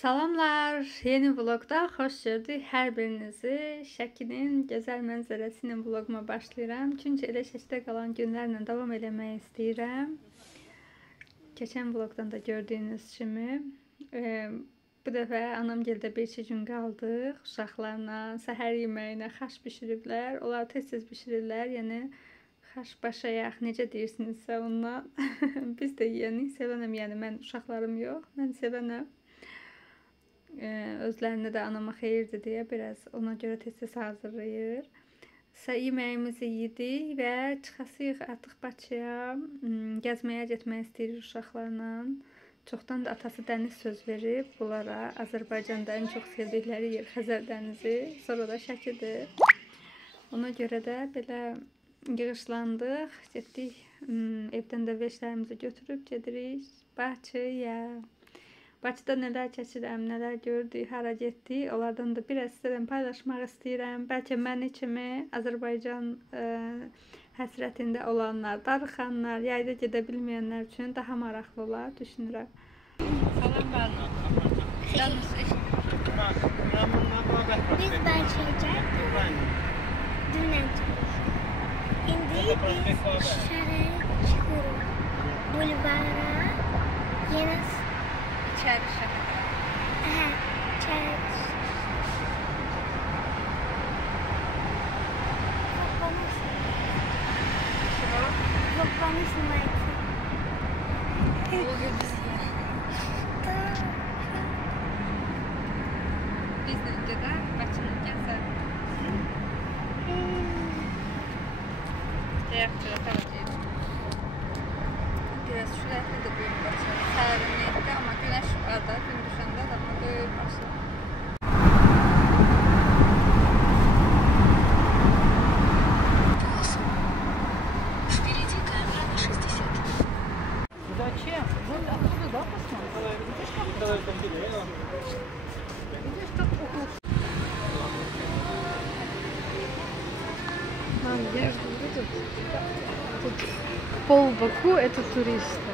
Salamlar, yeni vlogda xoş gördük hər birinizi. Şəkinin gözəl mənzərəsi ilə vloguma başlayıram. Çünki elə Şəkidə qalan günlərlə davam eləmək istəyirəm. Keçən vlogdan da gördüyünüz kimi bu dəfə anamgildə bir-iki gün qaldıq. Uşaqlarla səhər yeməyinə xaş bişiriblər. Onlar tez-tez bişirirlər. Yəni xaş başayaq, necə deyirsinizsə ondan. Biz də yeyənik, sevənəm. Yəni mən uşaqlarım yox, mən sevənəm. Özlərinə də anama xeyirdir deyə biraz ona görə tez-tez hazırlayır. Yeməyimizi yedik və çıxasıyıq artıq Bakıya. Gəzməyə getmək istəyirik uşaqlarla. Çoxdan da atası dəniz söz verib bunlara. Azərbaycanda ən çox sevdikləri yer Xəzər dənizi, sonra da Şəkidir. Ona görə də belə yığışlandıq, getdik. Evdən də veşlərimizi götürüb gedirik Bakıya. Bakıda nələr keçirəm, nələr gördük, hara getdik. Onlardan da biraz sizlərlə paylaşmaq istəyirəm. Bəlkə məni kimi Azərbaycan həsrətində olanlar, darıxanlar, yayda gedə bilməyənlər üçün daha maraqlı olar, düşünürəm. Salam bana. Biz Bakıya dünən İndi biz şəhərə çıxırıq. Bulvara yenə İçəri şəhərə. İçəri. Zoppanı sınaydı. Biz də ülkədə Bakının gəzər. Deyək tərəcəyim. Biraz şürətli də böyük Bakı. Sərinlikdə, amma günəş var da, gün düşəndə də böyük Bakı. Зачем? Вот оттуда, да, посмотри? Видишь, как Надежда будет. Тут пол Баку это туристы.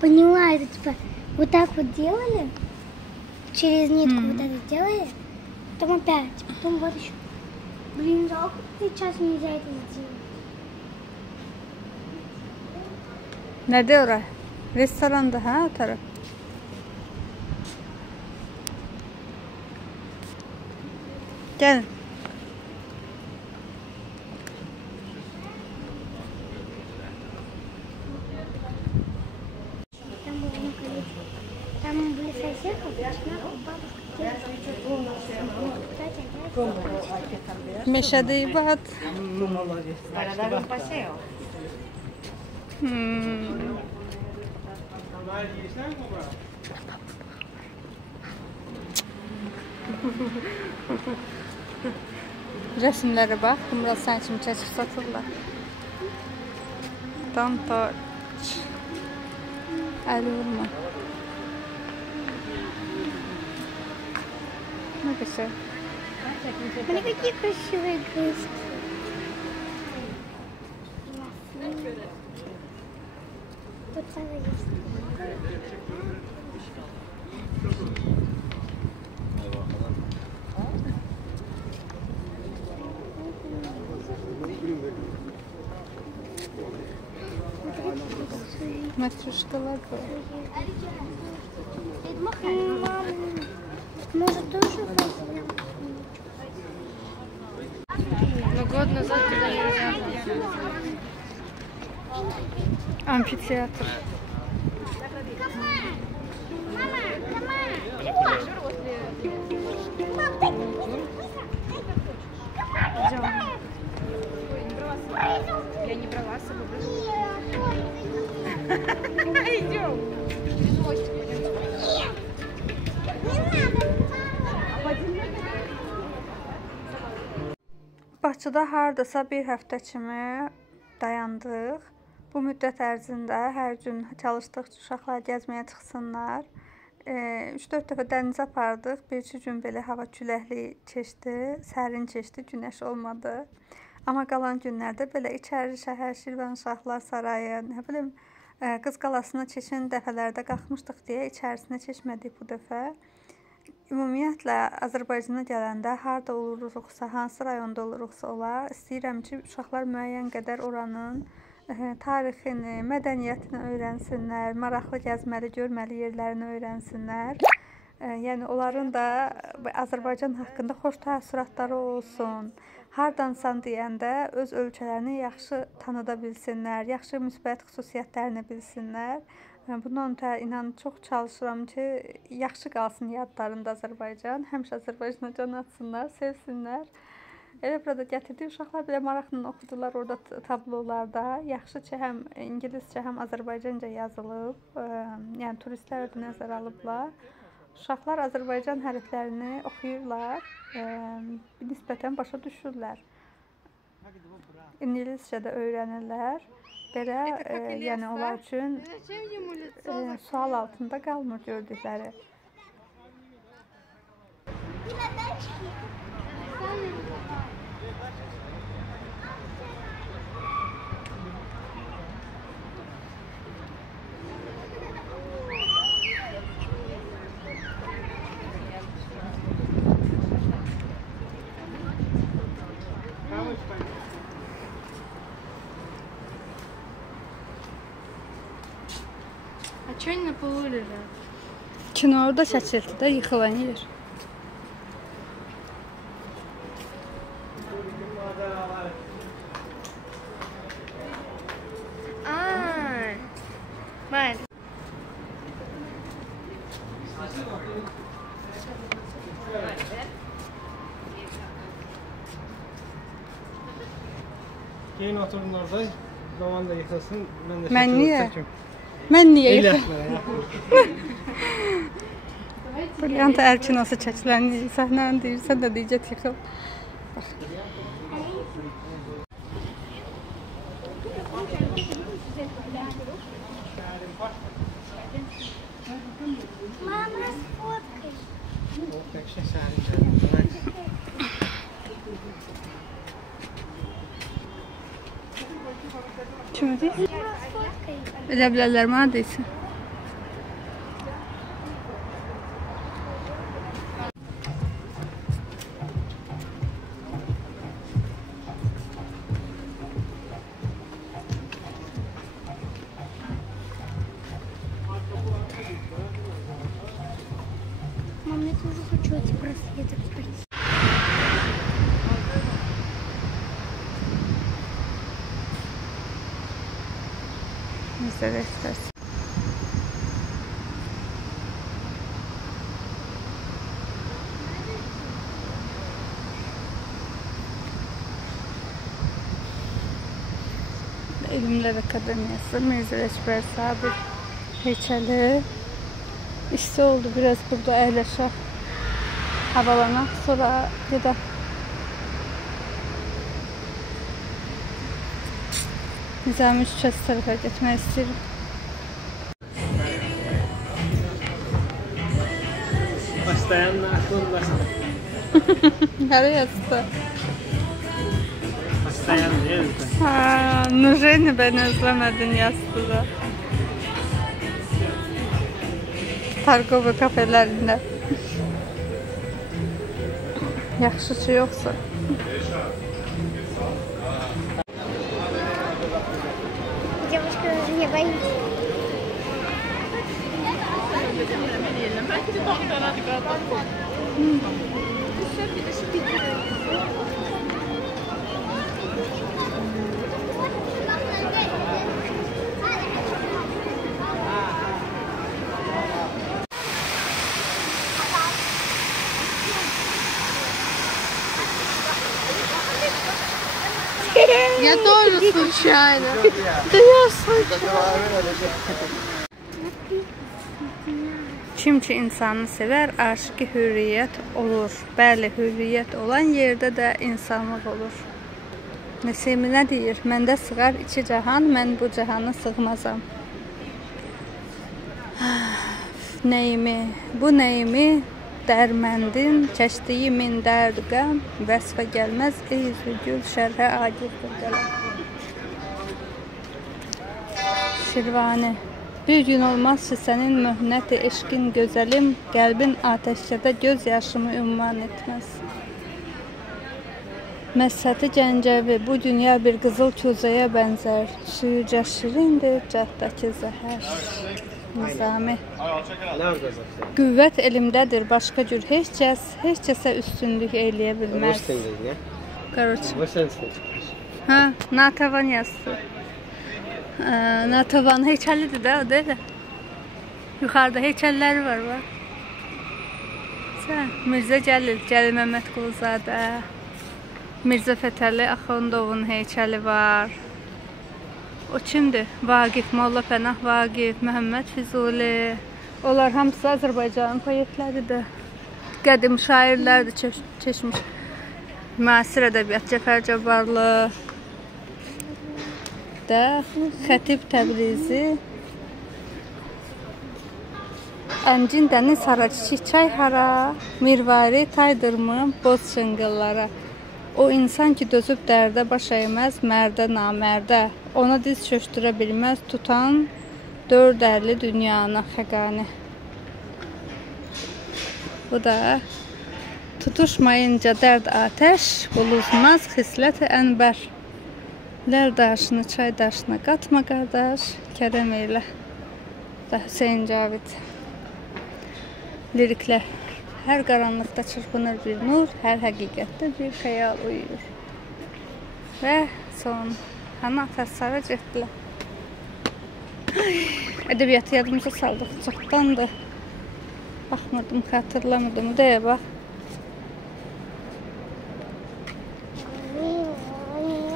Поняла, это типа вот так вот делали, через нитку вот это делали, потом опять, потом вот еще. Блин, жалко, сейчас нельзя это сделать. Nədir ora? Restoranda, hə, o tərəf? Gəlin. Там были соседи, Meşədə ibad. Para dar un paseo. Resimlərə bax, Murat sən kimi çəkib satırlar. Don't touch. Əli vurma. Ne güzel. Смотри, какие красивые игрушки. Тут целый есть. Матрюшкалар var. Мама, может тоже возьмем? Но год назад туда нельзя. Амфитеатр. Идем. Я не брала с собой. Идем. Bakıda hardasa bir həftə kimi dayandıq. Bu müddət ərzində hər gün çalışdıq ki, uşaqlar gəzməyə çıxsınlar. 3-4 dəfə dənizə apardıq. 1-2 gün belə hava küləkli keçdi, sərin keçdi, günəş olmadı. Amma qalan günlərdə belə içəri şəhər, Şirvanşahlar Sarayı, nə bilim, Qız Qalasına keçən dəfələrdə qalxmışdıq deyə içərisinə keçmədik bu dəfə. Ümumiyyətlə Azərbaycana gələndə harda oluruqsa, hansı rayonda oluruqsa olar, istəyirəm ki, uşaqlar müəyyən qədər oranın tarixini, mədəniyyətini öyrənsinlər, maraqlı gəzməli, görməli yerlərini öyrənsinlər. Yəni onların da Azərbaycan haqqında xoş təəssüratları olsun. Hardansan deyəndə öz ölkələrini yaxşı tanıda bilsinlər, yaxşı müsbət xüsusiyyətlərini bilsinlər. Bundan ötürü inan çox çalışıram ki, yaxşı qalsın yadlarında Azərbaycan. Həmişə Azərbaycana can atsınlar, sevsinlər. Elə burada gətirdik, uşaqlar belə maraqla oxudular orada tablolarda. Yaxşı ki, həm ingiliscə, həm Azərbaycanca yazılıb. Yəni turistlər də nəzərə alıblar. Uşaqlar Azərbaycan hərflərini oxuyurlar, nisbətən başa düşürlər. İngiliscə də öyrənirlər. Belə, yəni onlar üçün sual altında qalmır gördükləri. Что не на полу лежат? Kinorda çəkildi də yıxılan yer. Mãe. Gelin oturun orada. Zaman da yıkılsın. Mən niyə? Mən niyə yıxım? Brilliant Erkinosu çəkilən səhnəni deyirsən də deyəcək yıxıl. Мама, сфоткай. Kimi deyir? Мама, сфоткай. Elə bilərlər mənə deyirsən. Мам, я тоже хочу эти браслеты купить. Bizdə də istərsin. Elmlər Akademiyası, Mirzə Ələkbər Sabir heykəli. İşte oldu, biraz burada əyləşək, havalanaq, sonra gedək. Nizami Küçəsi tərəfə getmək istəyirəm. Başlayan aklımdasın. Nereye yazdı? Başlayan değil mi? Nurjeni beni özlemedin yazdı da. Targovu kafelerində. Yaxşısı yoxsa. Девушка даже не боится. Я тоже случайно. Да я случайno. Kim ki insanı sevər, aşıqı hürriyyət olur. Bəli, hürriyyət olan yerdə də insanlıq olur. Nesimi nə deyir? Məndə sığar iki cahan, mən bu cahana sığmazam. neyimi, bu neyimi dərməndin, keçdiyi min dərd qəm, vəsfə gəlməz ey zülgül, şərhə agirdir qələm. Şirvani. Bir gün olmaz ki, sənin möhnət-i eşqin gözəlim, qəlbin atəşkədə göz yaşımı ünvan etməz. Məshəti Gəncəvi, bu dünya bir qızıl közəyə bənzər, suyu şirindir, cəddəki zəhər. Nizami. Qüvvət elimdədir, başqa cür heç kəsə üstünlük eləyə bilməz. Ha, Natavan yazdı. Natavan heykəlidir də, o deyil. Yuxarıda heykəlləri var, bax. Mirzə Cəlil, Cəlil Məmmədquluzadə. Mirzə Fətəli Axundovun heykəli var. O kimdir? Vaqif, Molla Pənah Vaqif, Məhəmməd Füzuli. Onlar hamısı Azərbaycanın poetləridir. Qədim şairlərdir keçmiş. Müasir ədəbiyyat, Cəfər Cabbarlı. Xətib Təbrizi. Əncin dəniz hara, çiçək çay hara, mirvari taydırmı boz şınqıllara. O insan ki dözüb dərdə baş əyməz, mərdə namərdə. Ona diz çöşdürə bilməz, tutan dörd ərli dünyanı xəqani. Bu da tutuşmayınca dərd atəş, buluzmaz xislət-i ənbər. Lər daşını çay daşına qatma qardaş, kərəm eylə. Da Hüseyn Cavid. Liriklər. Hər qaranlıqda çırpınır bir nur, hər həqiqətdə bir xəyal uyuyur. Və son Hana Təssara getdilər. Ədəbiyyatı yadımıza saldıq, çoxdandır. Baxmırdım, xatırlamırdım. Deyə bax.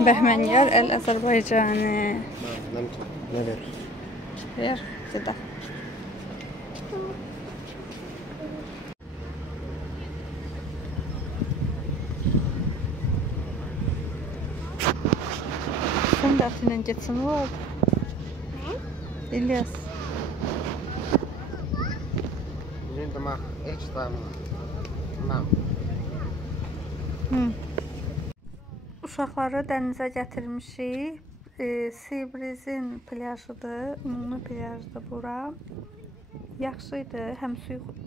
Bəhmənyar Əl-Azərbaycani. Ne ver? Ver, cıda. Sen de atının geçsin var. İlyas. Şimdi bak, hiç tamam. Uşaqları dənizə gətirmişik. Sibrizin plyajıdır, ümumi plyajdır bura. Yaxşı idi, həm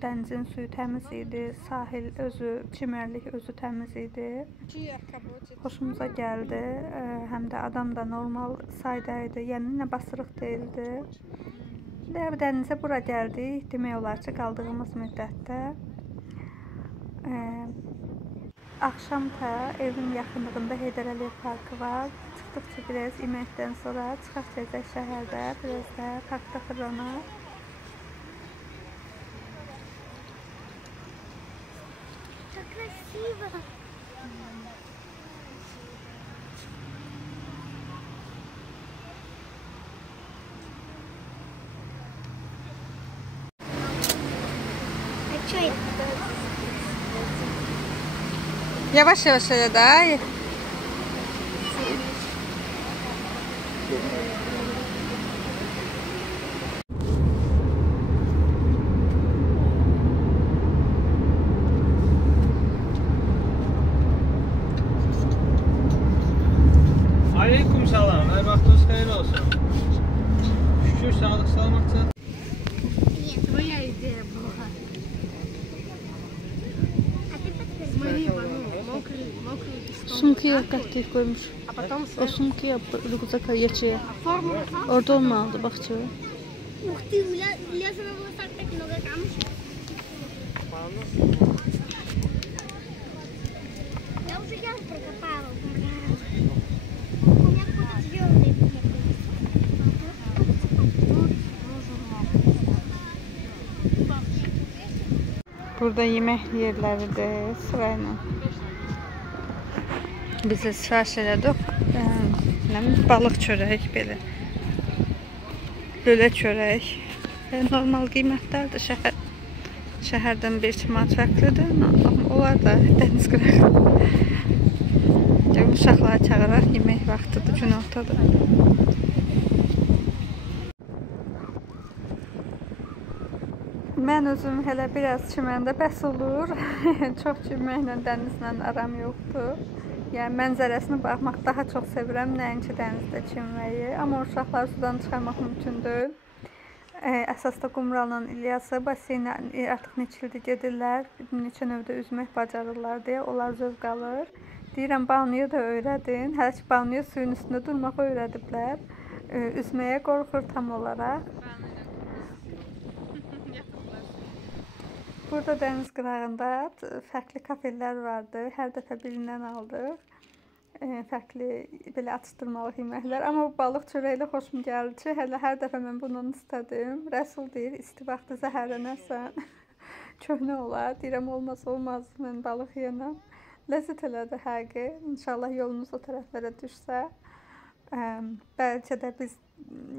dənizin suyu təmiz idi, sahil özü, çimərlik özü təmiz idi. Xoşumuza gəldi, həm də adam da normal sayda idi, yəni nə basırıq deyildi. Dənizə bura gəldik, demək olar ki, qaldığımız müddətdə. Axşam da evin yaxınlığında Heydər Əliyev parkı var. Çıxdıqca biraz yeməkdən sonra çıxaq gəzək şəhərdə, biraz da parkda fırlanaq. Çok красиво. А что это? Yavaş yavaş öyle daha iyi. Aleyküm salam. Vaxtınız xeyir olsun. Şükür, sağlıq, salamatça. Твоя идея была. А ты подписывай. Sumkuya qatlayıb qoymuş. O sumkuya rüquzaka yetiyor. Orada olmalıdır, bax ki. Ух ты, лезу на волосах так много камушек. Я уже яму прокопала. У меня какой-то твердый. Burada yemək yerləridir sırayla. Bizə sifariş elədik. Balıq çörək belə. Lölə çörək. Normal qiymətlərdir. Şəhərdən bir manat fərqlidir. Onlar da dəniz qıraq. Uşaqları çağıraq, yemək vaxtıdır, gün ortadır. Mən özüm hələ biraz çiməndə bəs olur. Çox çiməklə, dənizlə aram yoxdur. Yəni mənzərəsinə baxmaq daha çox sevirəm, nəinki dənizdə çimməyi. Amma uşaqlar sudan çıxarmaq mümkün deyil. Əsas da Qumralla İlyası baseynə artıq neçə ildir gedirlər. Neçə növdə üzmək bacarırlar deyə onlar zövq alır. Deyirəm, balniyə də öyrədin. Hələ ki, balniyə suyun üstündə durmağı öyrədiblər. Üzməyə qorxur tam olaraq. Burada dəniz qırağında fərqli kafelər vardı. Hər dəfə birindən aldıq. Fərqli belə atışdırmalıq yeməklər. Amma bu balıq çörəkli xoşum gəldi ki, hər dəfə mən bundan istədim. Rəsul deyir, isti vaxtı zəhərlənərsən. Köhnə olar. Deyirəm, olmaz, mən balıq yeyənəm. Ləzzət elədi həqiqi. İnşallah yolunuz o tərəflərə düşsə. Bəlkə də biz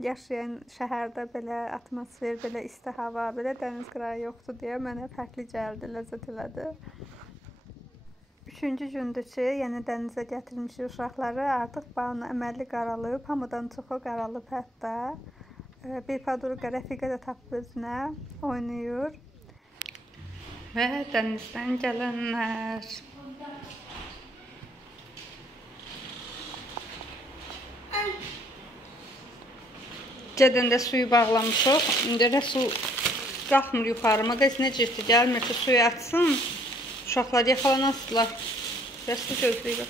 yaşayan şəhərdə belə atmosfer, belə isti hava, belə dəniz qırağı yoxdur deyə mənə fərqli gəldi, ləzzət elədi. Üçüncü gündür ki, yəni dənizə gətirmişik uşaqları, artıq bağını əməlli qaralıb, hamıdan çox o qaralıb hətta. Bir padurqa rəfiqə də tapıb özünə, oynayır. Və dənizdən gələnlər. Gədəndə suyu bağlamışıq. İndi Rəsul qalxmır yuxarı. Maqaz necə etdi? Gəlmir ki, suyu açsın. Uşaqlar yaxalanasıdırlar. Rəsul gözləyir.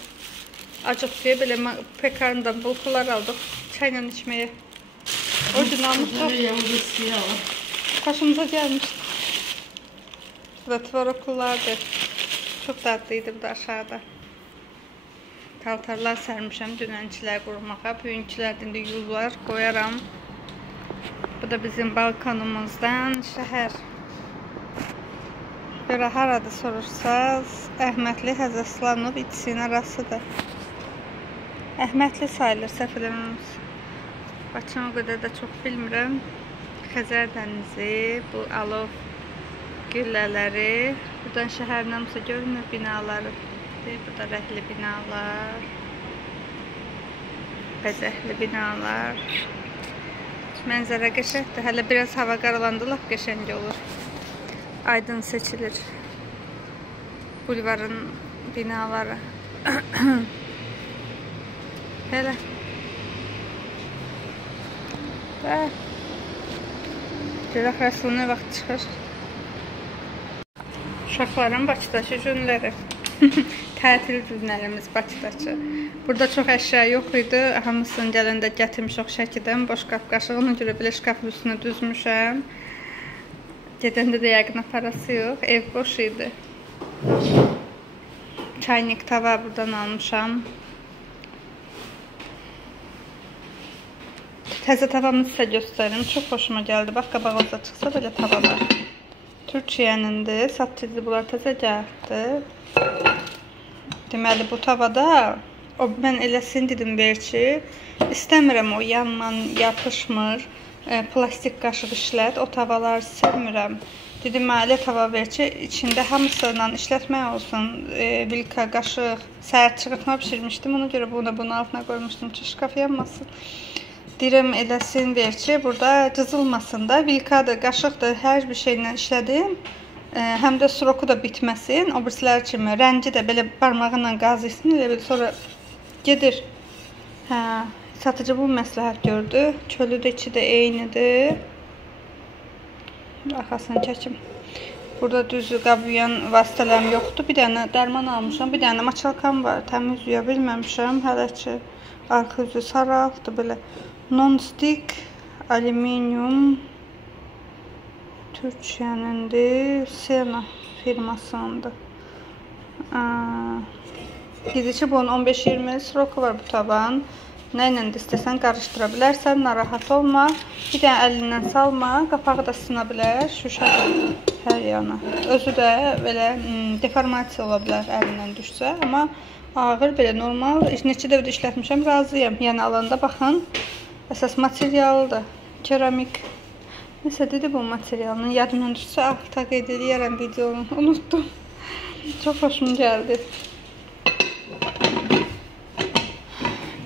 Acıq deyə belə pekarından bulkular aldıq. Çayla içməyə. Orijinalımız başımıza gəlmişdi. Bu da tvarokullardır. Çox dadlıydı bu da aşağıda. Paltarlar sərmişəm dünənkilər qurumağa. Bugünkülər indi yullar qoyaram. Bu da bizim balkonumuzdan şəhər. Belə haradır sorursaz, Əhmədli Həzəslanov ikisinin arasıdır. Əhmədli sayılır, səhv eləməmiz. Bakını o qədər də çox bilmirəm. Xəzər dənizi, bu alov güllələri. Buradan şəhərin hamısı görünür binaları. Bu da rəhli binalar, bəzəkli binalar. Mənzərə qəşəngdir. Hələ biraz hava qaralanda lap qəşəng olur. Aydın seçilir. Bulvarın binaları. Belə. Və görək Rəsul nə vaxt çıxır. Uşaqların Bakıdakı günləri. Tətil günlərimiz Bakıdakı. Burada çox əşya yox idi. Hamısını gələndə gətirmişik Şəkidən. Boş qap qaşıq. Ona görə belə şkafın üstünə düzmüşəm. Gedəndə də yəqin aparası yox. Ev boş idi. Çaynik tava buradan almışam. Təzə tavamı sizə göstərim. Çox xoşuma gəldi. Bax, qabağınıza çıxsa belə tava var. Türkiyənindir. Satıcı bunlar təzə gəldi. Deməli, bu tavada mən eləsin dedim ki, istəmirəm o yanman yapışmır, plastik qaşıq işlət, o tavaları sevmirəm. Dedim, elə tava ver ki, içində hamısıyla işlətmək olsun, vilka, qaşıq, səhər çıxırtma pişirmişdim, ona görə bunun altına qoymuşdum ki, şkaf yanmasın. Deyirəm, eləsin ver ki, burada cızılmasın da, vilkadır, qaşıqdır, hər bir şeylə işlədim. Həm də suroku da bitməsin, o birisilər kimi rəngi də belə barmağınla qazısın, elə belə sonra gedir. Satıcı bu məsləhət gördü, çölü də içi də eynidir. Arxasını çəkim. Burada düzü qabuyan vasitələrim yoxdur, bir dənə dərman almışam, bir dənə maçalkam var, təmiz yuya bilməmişəm, hələ ki arxa üzü saraqdır, belə non-stick, alüminium, Türkiyənindir, Sena firmasındır. Dedi ki, bunun 15-20 sroku var bu tavan. Nə ilə də istəsən qarışdıra bilərsən, narahat olma. Bir dənə əlindən salma, qapağı da sına bilər, şüşədir hər yana. Özü də belə deformasiya ola bilər əlindən düşsə, amma ağır, belə normal. Neçə dəvdə işlətmişəm, razıyam. Yəni alanda baxın, əsas materialıdır, keramik. Nəsə dedi bu materialının, yadımdan düşsə, qeyd edəyərəm videonu, unutdum. Çox xoşum gəldi.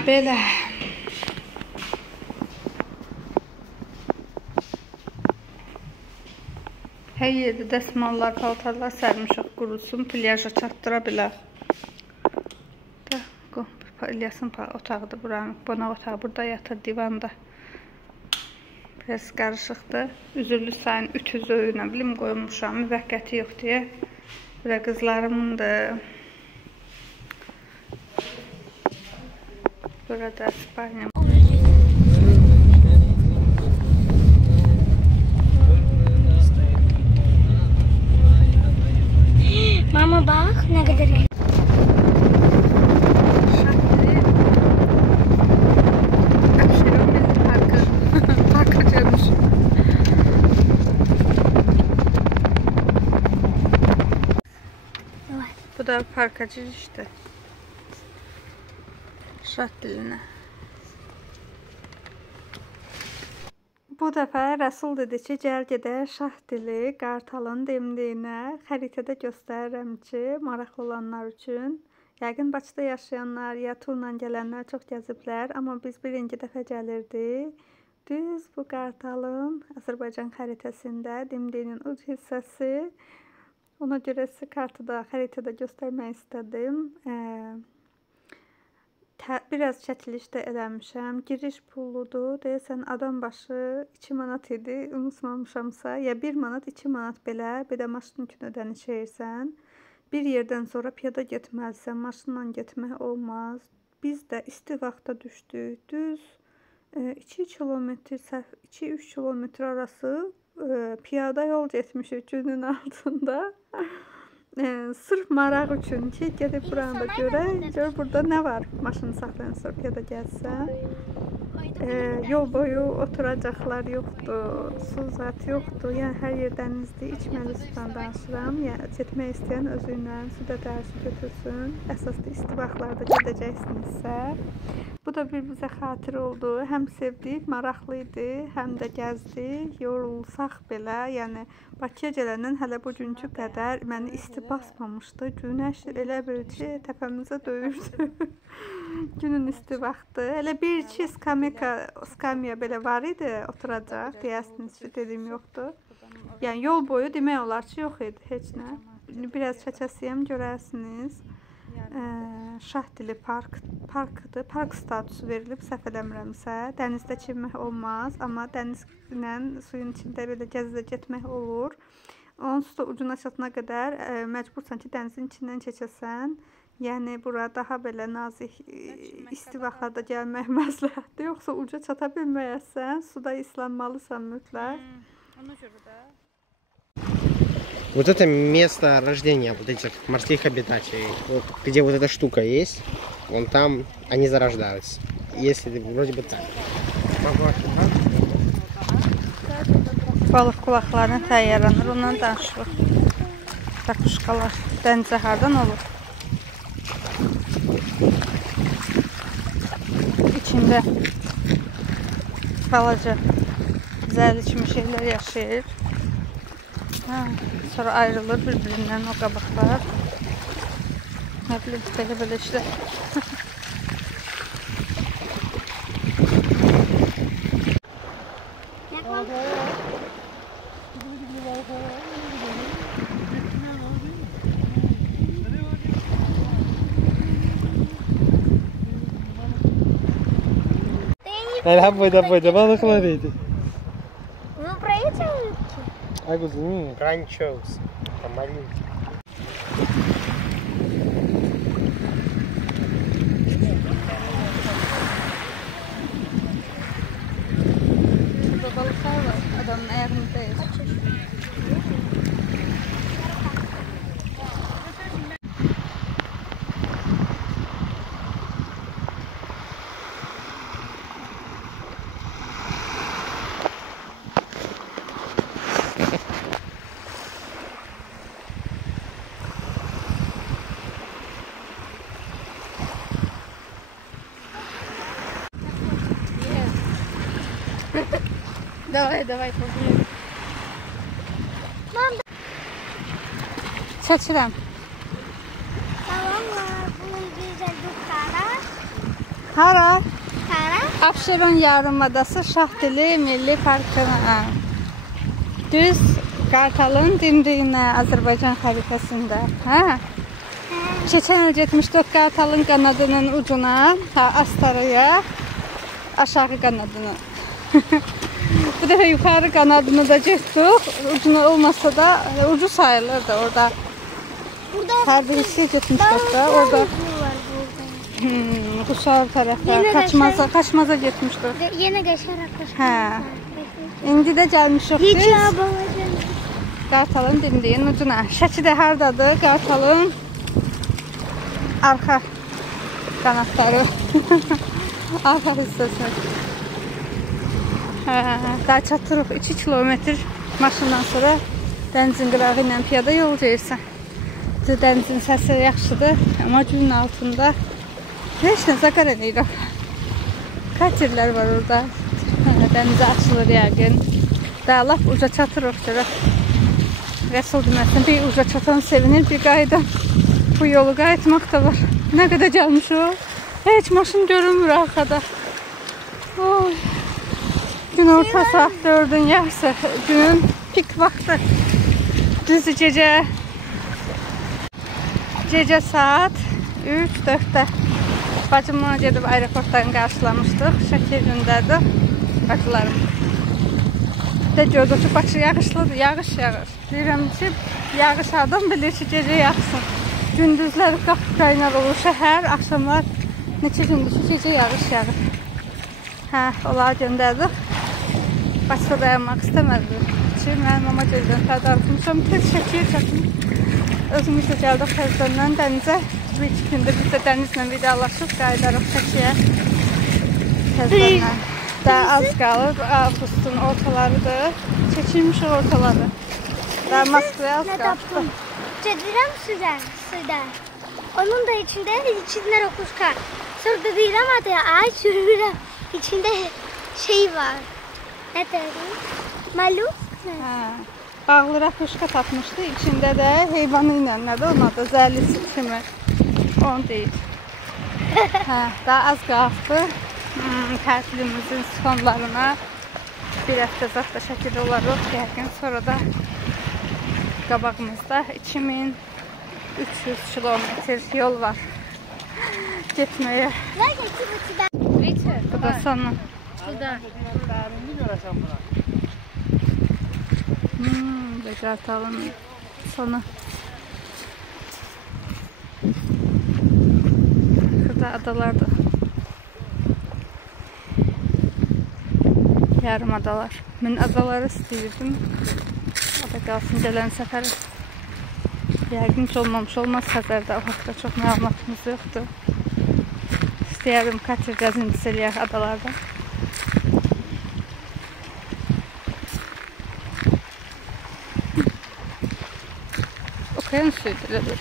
Belə. Hər yerdə dəsmallar, paltarlar sərmişik, qurusun, plyaja çatdıra bilər. İlyasın otağıdır buranın, qonaq otağı burada yatır divanda. Biraz qarışıqdır. Üzürlü sayın ütü zöyünə bilim qoymuşam, müvəqqəti yox deyə. Bura qızlarımındır. Burada spalnya. Mama bak ne kadar Bu da parkacı işte. Şat dilinə. Bu dəfə Rəsul dedi ki, gəl gedək şah dili Qartalın demliyinə. Xəritədə göstərirəm ki, maraqlı olanlar üçün. Yəqin Bakıda yaşayanlar, ya turla gələnlər çox gəziblər, amma biz birinci dəfə gəlirdik. Düz bu Qartalın Azərbaycan xəritəsində demliyinin uc hissəsi. Ona görə sizə kartıda, xəritədə göstərmək istədim. Biraz çəkiliş də eləmişəm. Giriş pulludur. Deyəsən adam başı 2 manat idi. Unutmamışamsa, ya 1 manat, 2 manat belə. Bir də maşın üçün ödəniş edirsən. Bir yerdən sonra piyada getməlisən. Maşınla getmək olmaz. Biz də isti vaxta düşdük. Düz 2 kilometr, 2-3 kilometr arası piyada yol getmişik günün altında. Sırf maraq üçün ki, gedib buranı da görək. Gör, burada nə var? Maşını saxlayan sonra piyada gəlsən. Yol boyu oturacaqlar yoxdur, su zat yoxdur. Yəni, hər yer dənizdir, içməli sudan danışıram. Yəni, getmək istəyən özü ilə suda dərsi götürsün. Əsasda isti vaxtlarda gedəcəksinizsə. Bu da bir bizə xatir oldu. Həm sevdik, maraqlı idi, həm də gəzdik. Yorulsaq belə, yəni Bakıya gələndən hələ bugünkü qədər məni isti basmamışdı. Günəş elə bir ki, təpəmizə döyürdü. Günün isti vaxtı. Elə bir-iki skamya belə var idi, oturacaq. Deyəsiniz ki, dediyim yoxdur. Yəni, yol boyu demək olar ki, yox idi, heç nə. Biraz çəkəsiyəm, görərsiniz. Şah dili parkdır. Park statusu verilib, səhv eləmirəmsə. Dənizdə çimmək olmaz, amma dənizlə suyun içində belə gəzdə getmək olur. Onsuz da ucuna çatına qədər məcbursan ki, dənizin içindən keçəsən. Yəni, bura daha belə nazik isti vaxtlarda gəlmək məsləhətdir. Yoxsa uca çata bilməyəsən, suda islanmalısan mütləq. Ona görə də. Вот это место рождения вот этих морских обитателей. Вот, где вот эта штука есть, вон там они зарождаются. Если вроде бы так. Balıq qulaqlarına təyyarlanır, ondan danışılır. Takuşkalar dənizə hardan olur? İçində balaca zərli kimi şeylər yaşayır. Sonra ayrılır bir-birindən o qabaqlar. Nə bilim, belə işlər. Ela boida, balıklar idi. Ну, про эти улыбки. Ay kuzum, ranchos. Malinki. Burada balıklar var, adamın ayağındayız. Давай, побежим. Мам, Çəkirəm. tamam mı? Bunu güzel dukkara. Hara? Kara. Abşeron Yarımadası Şah Dili Milli Parkına. Düz Qartalın dimdiyinə Azərbaycan xəritəsində. Hə? Keçən il getmişdik Qartalın qanadının ucuna, Astaraya, aşağı qanadını. Bu dəfə yuxarı qanadını da getdik. Ucuna olmasa da ucu sayılırdı orada. Hər birisi getmişdik da orada. Quşar tərəfə, Kaçmaza getmişdik. Yenə qəşərək qoşqan. Hə. İndi də gəlmişik biz. Qartalın dimdiyinin ucuna. Şəkidə hardadır? Qartalın arxa qanadları. Arxa hissəsi. Daha çatırıq 2 kilometr maşından sonra dənizin qırağı ilə piyada yol deyirsən. Dənizin səsi yaxşıdır, amma günün altında heç nə zaqar eləyirəm. Katerlər var orada. Dənizə açılır yəqin. Daha lap uca çatırıq görək. Rəsul deməsin, bir uca çatan sevinir, bir qayıdan bu yolu qayıtmaq da var. Nə qədər gəlmişik? Heç maşın görünmür arxada. Oy. Gün orta saat 4-ün yarısı, günün pik vaxtı. Düzdür gecə saat 3-4-də. Bacımla gedib aeroportdan qarşılamışdıq. Şəkil gündədir bacılarım. De gördük ki, Bakı yağışlıdır, yağış yağır. Deyirəm ki, yağış adam bilir ki, gecə yağsın. Gündüzləri qapı qaynar olur şəhər, axşamlar neçə gündür ki, gecə yağış yağır. Hə, onları göndərdik. Bakıda dayanmaq istəməzdim ki, mənim mama gözdən tədarıqmışam, tez şəkil çəkim. Özümüz də gəldik Təzədən dənizə. 2 gündür biz də dənizlə vidalaşıb, qayıdarıq Şəkiyə. Təzədən. Daha az qalır, avqustun ortalarıdır. Çəkilmişik ortaları. Daha Moskvaya az qalır. Gedirəm suda. Onun da içində rokuşka. Sonra da deyirəm adı, ay sürürəm. İçində şey var. Nə deyirəm? Maluk? Bağlı rokuşka tapmışdı. İçində də heyvanı ilə nədir? Onun adı zəlisi kimi. Onu deyil. Daha az qaldı. Tətilimizin sonlarına bir həftə zat da şəkil olarıq yəqin. Sonra da qabağımızda 2300 kilometr yol var getməyə. Bu da sonu. Qartalın sonu. Burada adalardır. Yarım adalar. Mən adaları istəyirdim. O da qalsın gələn səfəri. Yəqin ki, olmamış olmaz Xəzərdə. O haqda çox məlumatımız yoxdur. İstəyərdim kater gəzintisi eləyək adalarda. Okayan suyudur elə bir.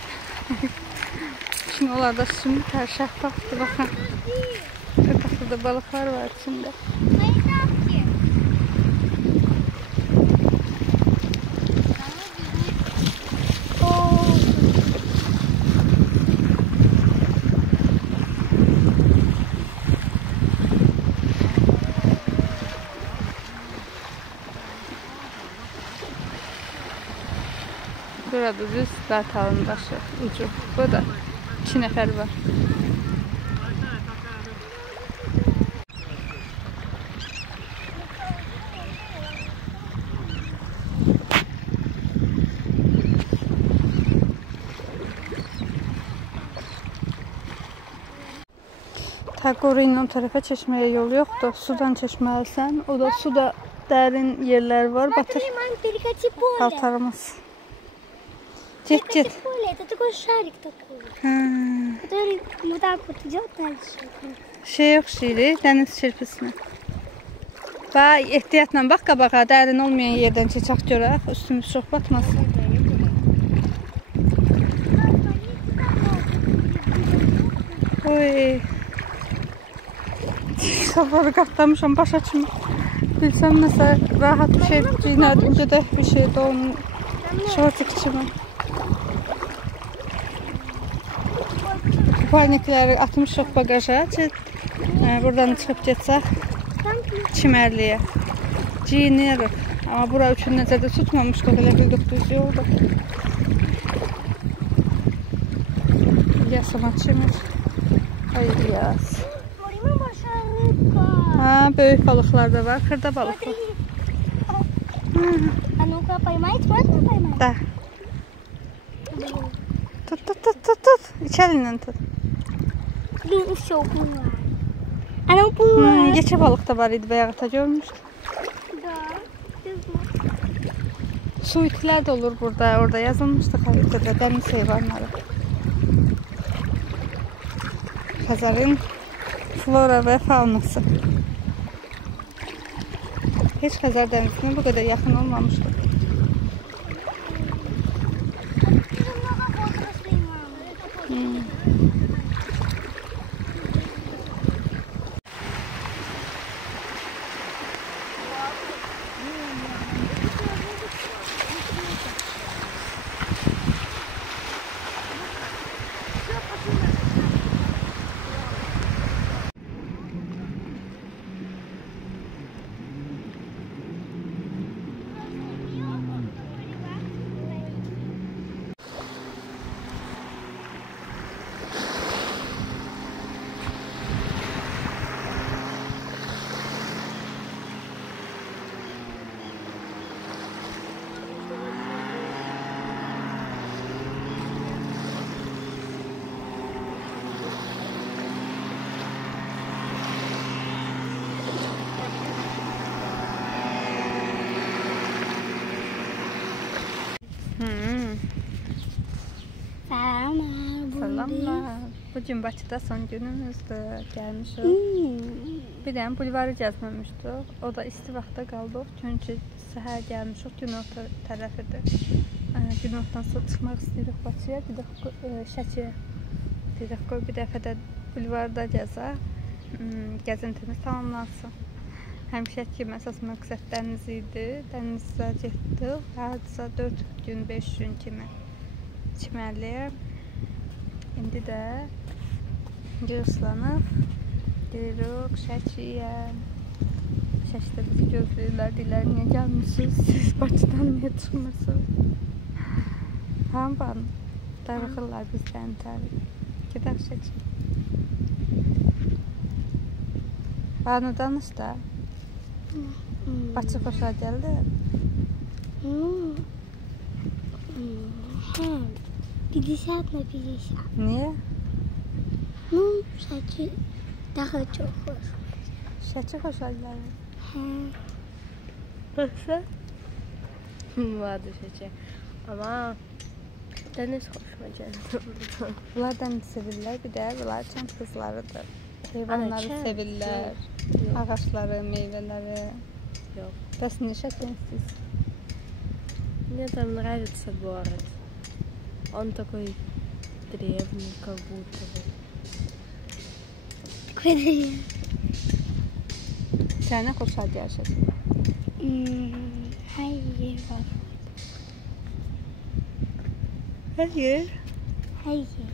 Şimdi onlarda sümük hər şəffafdır. Baxın. Burada da balıqlar var içində. Burada düz Qartalın başı, ucu. Burada 2 nəfər var. Qoruyla o tərəfə keçməyə yol yoxdur. Sudan keçməlisən. O da suda dərin yerlər var. Batır paltarımız. Get. Это такой шарик такой, который вот так вот идет дальше. Şey oxşayır, dəniz çirpisinə. Bax, ehtiyatla bax qabağa, dərin olmayan yerdən keçək görək, üstümüz çox batmasın. Oy. Sabahı qatlamışam başa kimi. Bilsəm məsələ rahat bir şey giyinərdim, gedək bir şeydə onun şortik kimi. Kupaynikləri atmışıq bagaja ki, buradan çıxıb getsək çimərliyə. Giyinirik. Amma bura üçün nəzərdə tutmamışdıq, elə bildik düz yolda. İlyas maçımız. Ay İlyas. Morima başarılı. Ha, böyük balıqlar da var, xırda balıqlar. А ну-ка, поймать, можно поймать? Da. Tut. İçərindən tut. Ну, все, уплывай. Она уплывает. Yekə balıq da var idi, bayaqda görmüşdük. Да, ты знаешь. Su itilər də olur burada, orada yazılmışdı xəritədə, dəniz heyvanları. Xəzərin flora və faunası. Heç Xəzər dənizinə bu qədər yaxın olmamışdı. Много водорослей, мама. Salamlar. Bugün Bakıda son günümüzdür. Gəlmişik. Bir dənə bulvarı gəzməmişdik. O da isti vaxtda qaldıq. Çünki səhər gəlmişik. Günorta tərəfidir. Günortadan sonra çıxmaq istəyirik Bakıya. Bir də Şəkiyə. Dedik qoy bir dəfə də bulvarda gəzək. Gəzintimiz tamamlansın. Həmişəki əsas məqsəd dəniz idi. Dənizə getdik. Hardasa 4 gün, 5 gün kimi çimərliyə. İndi də göğüslanıb gelirik Şəkiyə. Şəkidə bizi gözləyirlər, deyirlər niyə gəlmişsiniz, siz Bakıdan niyə çıxmırsınız? Hamban darıxırlar bizdən təbii. Gedək Şəki. Banu danış da. Bakı xoşa gəldi. 50 на 50. Niyə? Ну, Şəki daha çox xoş. Şəki xoşa gəlir. Başa? Vardı Şəki. Amma dəniz xoşuma gəldi. Bunlar dəniz sevirlər, bir də bunlar kənd qızlarıdır. Heyvanları sevirlər, ağaçları, meyvələri. Yox. Bəs nə Şəkidən istəyirsən? Мне там нравится город. Он такой древний, как будто бы. Такой древний. Sənə xoşa gəlir Şəki? Hər yer var. Hər yer? Hər yer.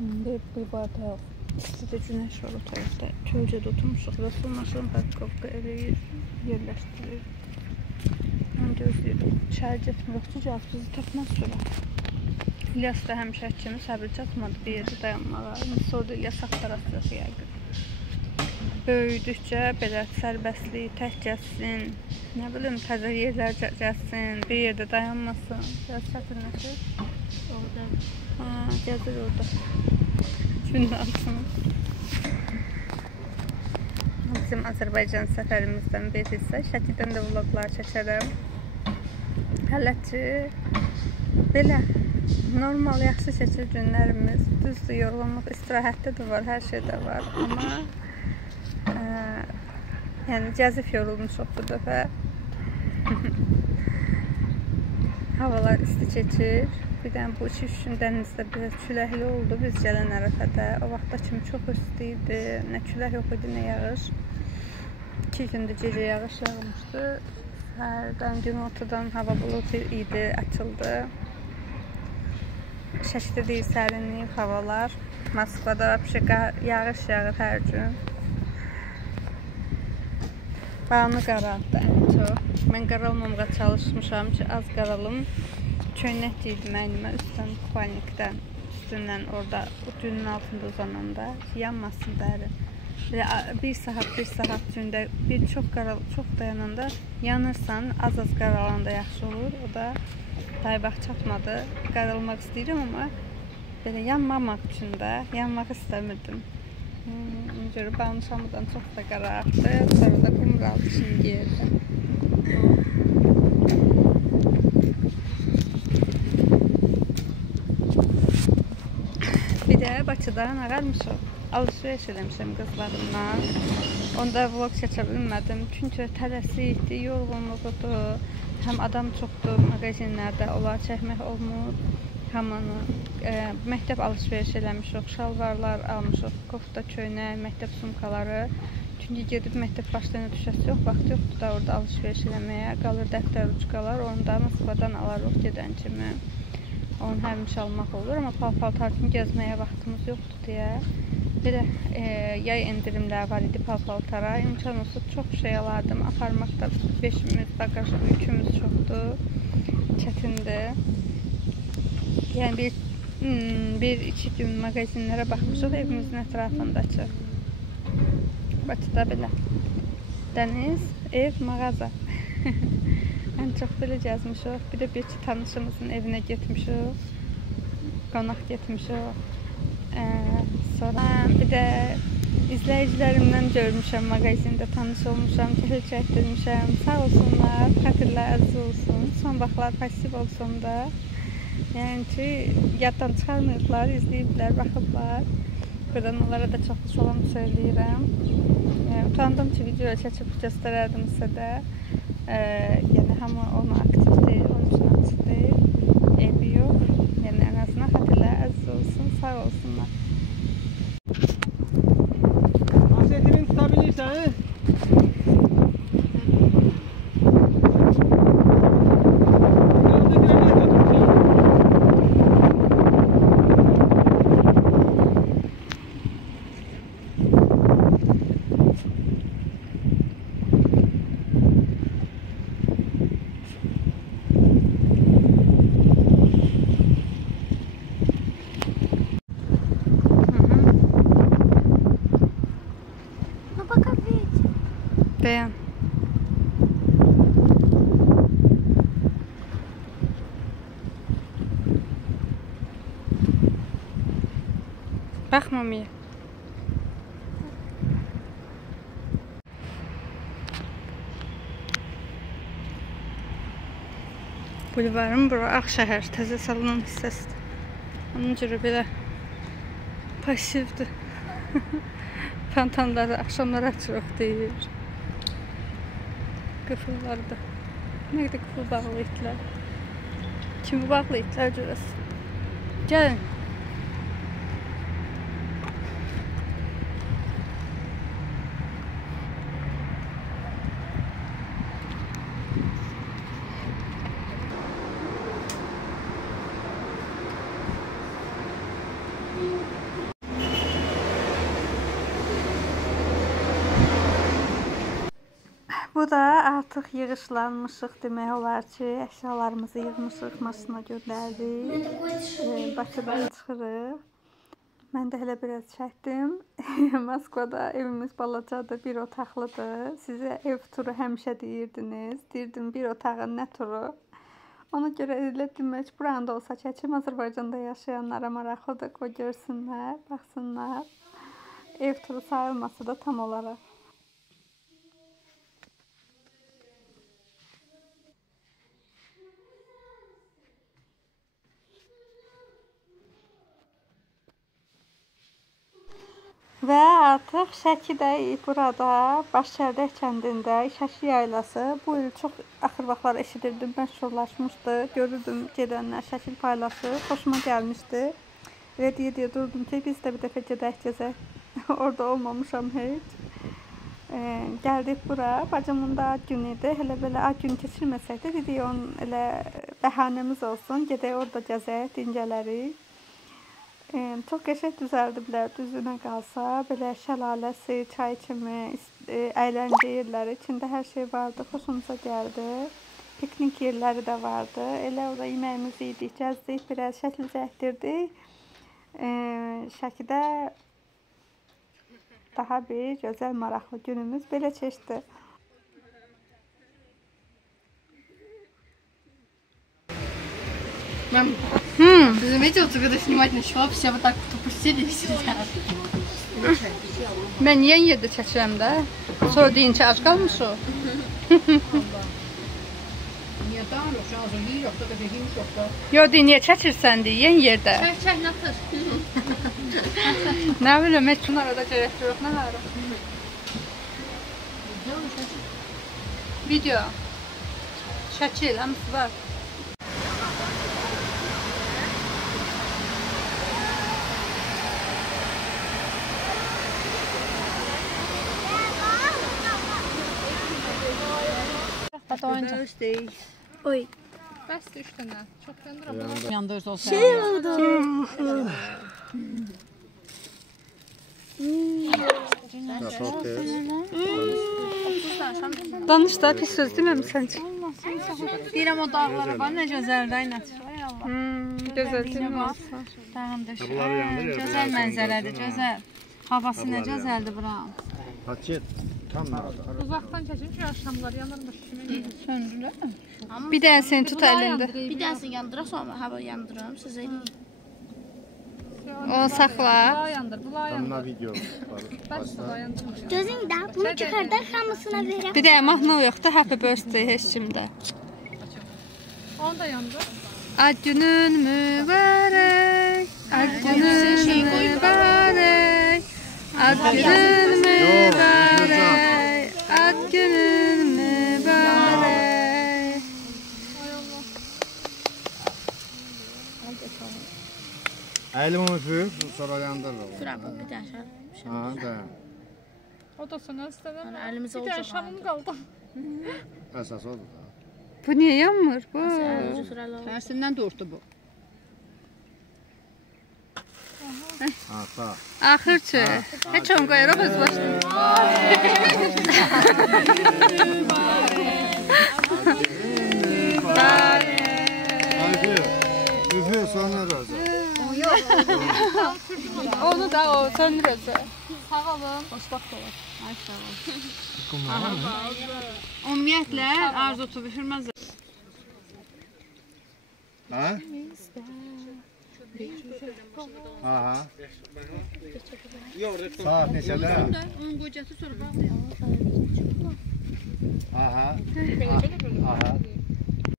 Bir bulvarda yox. İstidə günəş var o tərəfdə. Kölcə tutmuşuq və sonrasını parkovka eləyir, yerləşdirir. Mən gözləyirik. İçəri getmirik, cavab bizi tapmaz sonra. İlyas da həmişə kimi səbir çatmadı bir yerdə dayanmağa. Sonra İlyas axtarasıq yəqin. Böyüdükcə belə sərbəstlik, tək gəzsin, nə bilim, təzə yerlər gəzsin, bir yerdə dayanmasın. Biraz çətinləşir. Orada. Gəzir orada. Günün altını. Bizim Azərbaycan səfərimizdən bir hissə. Şəkidən də vloglar çəkərəm. Hələ ki, belə normal, yaxşı keçir günlərimiz. Düzdür, yorğunluq, istirahətdə də var, hər şeydə var. Amma yəni gəzib yorulmuşuq bu dəfə. Havalar isti keçir. Bir dənə bu 2-3 gün dənizdə biraz küləkli oldu biz gələn ərəfədə. O vaxtda kimi çox isti idi. Nə külək yox idi, nə yağış. 2 gündür gecə yağış yağmışdı. Səhərdən, günortadan hava bulutu idi, açıldı. Şəkidə deyil sərinlik havalar. Moskvada yağış yağır hər gün. Bağını qaraldı ən çox. Mən qaralmamağa çalışmışam ki, az qaralım. Köynək giydim əynimə üstdən kupanikdən, üstündən orada günün altında uzananda yanmasın dəri. Bir saat gündə çox dayananda yanırsan, az qaralanda yaxşı olur. O da vaxt çatmadı. Qaralmaq istəyirəm, amma belə yanmamaq üçün də yanmaq istəmirdim. Ona görə bağını şamıdan çox da qarardı. Sonra da qumral dişini giyirdi. Bir də Bakıdan ağarmışıq. Alışveriş eləmişəm qızlarımla. Onda vlog çəkə bilmədim. Çünki tələsikdi, yorğunluqdur. Həm adam çoxdur mağazinlərdə, onlar çəkmək olmur. Hamını məktəb alışveriş eləmişik, şalvarlar almışıq, kofta, köynək, məktəb sumkaları. Çünki gedib məktəb başlarına düşəsi yox, vaxt yoxdur da orada alışveriş eləməyə. Qalır dəftər, ruçkalar, onu da Moskvadan alarıq gedən kimi. Onu həmişə almaq olur, amma pal-paltar kimi gəzməyə vaxtımız yoxdur deyə. Belə yay endirimlər var idi pal-paltara. İmkan olsa çox şey alardım. Aparmaq da 5-imiz, bagaj yükümüz çoxdur, çətindir. Yəni bir-iki gün mağazinlərə baxmışıq evimizin ətrafındakı. Bakıda belə dəniz, ev, mağaza. Ən çox belə gəzmişik. Bir də bir-iki tanışımızın evinə getmişik. Qonaq getmişik. Sonra bir də izləyicilərimdən görmüşəm, mağazində tanış olmuşam, təhsil çəkdirmişəm. Sağ olsunlar, xətirlər əziz olsun. Son vaxtlar pasiv olsun da. Yəni ki, yaddan çıxarmayıblar, izləyiblər, baxıblar. Buradan onlara da çox salam söyləyirəm. Utandım ki, video çəkib göstərərdim sizə də. Yəni, hamı onu aktiv deyil, onun üçün aktiv deyil. Evi yox. Yəni, ən azından xətirlər əziz olsun, sağ olsunlar. Asetini tutabilirsən? Dayan. Baxma Mia. Bulvarın bura Ağşəhər təzə salınan hissəsidir. Onun görə belə pasivdir. Fantanları axşamlar açırıq deyir. Qıfılları da. Nə qədər qıfıl bağlı itlər. Kimi bağlı itlər görəsin. Gəlin. Bu da artıq yığışlanmışıq demək olar ki, əşyalarımızı yığmışıq, maşına göndərdik. Bakıdan çıxırıq. Mən də elə biraz çəkdim. Moskvada evimiz balacadır, bir otaqlıdır. Sizə ev turu həmişə deyirdiniz. Deyirdim, bir otağın nə turu? Ona görə elə demək, buranda olsa çəkim, Azərbaycanda yaşayanlara maraqlıdır, qoy görsünlər, baxsınlar. Ev turu sayılmasa da tam olaraq. Və artıq Şəkidəyik burada, Başçərdək kəndində Şəki yaylası. Bu il çox axır vaxtlar eşidirdim, məşhurlaşmışdı. Görürdüm gedənlər şəkil paylaşır, xoşuma gəlmişdi. Və deyə durdum ki, biz də bir dəfə gedək gəzək. Orada olmamışam heç. Gəldik bura, bacımın da ad günü idi. Elə belə ad günü keçirməsək də dedik, onun elə bəhanəmiz olsun, gedək orada gəzək, dincələrik. Çox qəşəng düzəldiblər, düzünə qalsa. Belə şəlaləsi, çay kimi, əyləncə yerləri, içində hər şey vardı, xoşumuza gəldi. Piknik yerləri də vardı. Elə orada yeməyimizi yedik, gəzdik, biraz şəkil çəkdirdik. Şəkidə daha bir gözəl, maraqlı günümüz belə keçdi. Мам, ты заметила, ты когда снимать начала, все вот так тупустили и сидят. Mən yeyən yerdə çəkirəm də. Sonra deyin ki, ac qalmışıq. Niye tamam yok, şu an hazır değil, yoksa da dediğimiz yoksa. Yo, deyin, niyə çəkirsən deyən yerdə. Çek, natır. Nə biləm, heç şunlar da gərək yox, nə var? Video. Şəkil, hamısı var. Oy. Bəs düşdün də. Çox yandıra. Yandırız olsa. Şey oldu. Danış da, pis söz deməmisən ki. Deyirəm o dağlara bax, nə gözəldir, ay nətir. Gözəl deyil. Dağın dışı. Gözəl mənzərədir, gözəl. Havası nə gözəldir buranın. Hacet tam nerede? Uzaqdan çəkin ki, axşamlar yanırmış kimi. Söndürür mü? Bir dənə seni tut əlində. Bir dərsini yandıra sonra hava yandırıram sizə. Onu saxla. Tam na video var. Gözün də bunu çıxardaq hamısına verəm. Bir dənə mahnı yoxdur, Happy Birthday heç kimdə. Onu da yandır. Ad günün mübarək, ad günün mübarək, ad günün mübarək, ad günün mübarək. Elimi öpüp sonra yandırır. Bura bu bir dənə şər. Ha da. O da sana istədim. Əlimizə Bir dənə şamım qaldı. Esas odur da. Bu niyə yanmır bu? Tersinden doğurdu bu. Ha sağ. Axırçı. Heç on qoyarıq öz başına. Hadi. Üfü sonra roza. Onu da o söndürəcək. Sağ olun. Xoşbaxt olur. Ay sağ olun. Ümumiyyətlə arzu tutu bişirməz. Ha? Aha. Saat neçədə? Onun qocası sonra bağlayalım. Aha. Aha.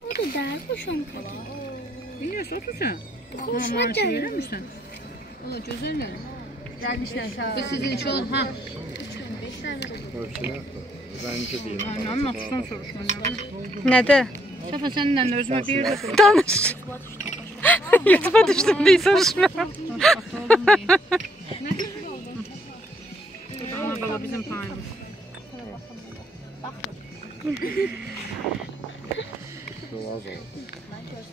O da dərs hoşum qaldı. Biliyorsun otur sen. Hoşuma gəldi. Öğrenmişsin. Ola gözəl. Gəlmişlər sağ ol. Bu sizin için ol ha. Ölçülər. Bence değil. Anam atışdan soruşma. Nədə? Səfə səndən də özümə bir də soruş. Danış. YouTube'a düşdüm deyə soruşma. Ama baba bizim payımız. Çok az oldu.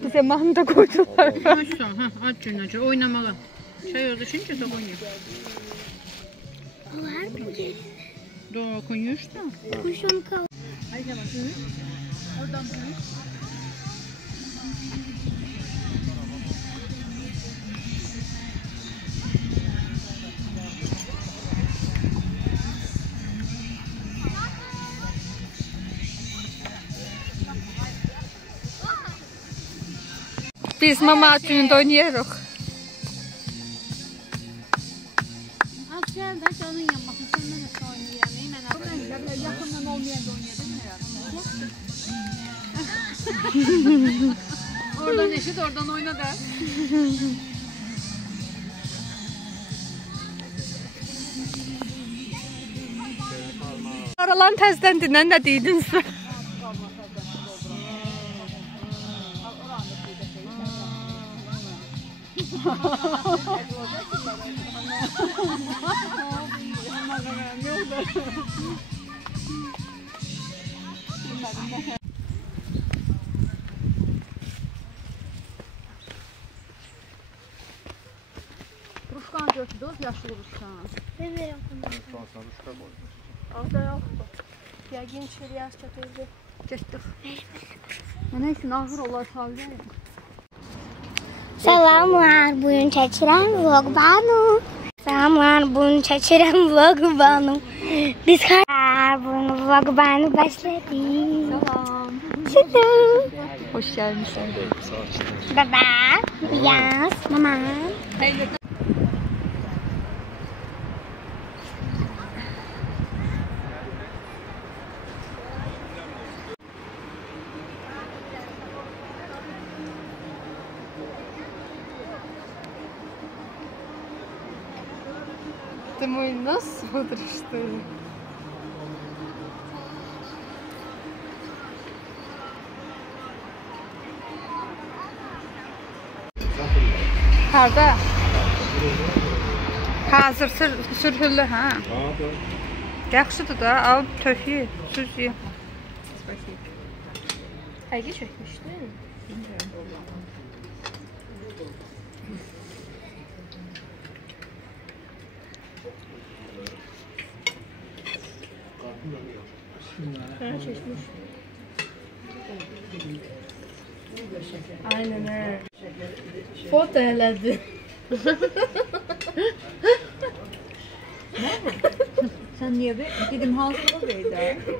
Bizə mahnı da qoydular. Açsan ha aç günəcə oynamalı. Çay orada şimdi çok oynuyor. Onlar bir gəlir. Doğru koyuyor da. Hoşum qaldı. Biz mama günündə oynayırıq. Az gel de onun yanmasın. Sen de nasıl oynayayım? Ben yakından olmayan da oynayalım. Oradan eşit oradan oyna da. Aralan təzdən dinən nə deydin sən? yaşlı olursan. Bilmiyorum. Sarışka koy. Orada yoxdur. Yəqin ki, yaş çatırdı. Getdik. Neyse, ağır olar tabi. Salamlar, bugün çəkirəm vlog banu. Salamlar, bugün çəkirəm vlog banu. Biz bugün vlog banu başladı. Salam. Salam. Hoş gəlmişsən. Baba, yaz, mama. Ты мой нос смотришь, что ли? Harda? Hazır sürhüllü, ha? Yaxşıdır da, al tökü, süz ye. Həqiqi çəkmişdi? Çeşmiş. Aynen he. Foto elədi. Sen niye be? Dedim hazırlığı verdi.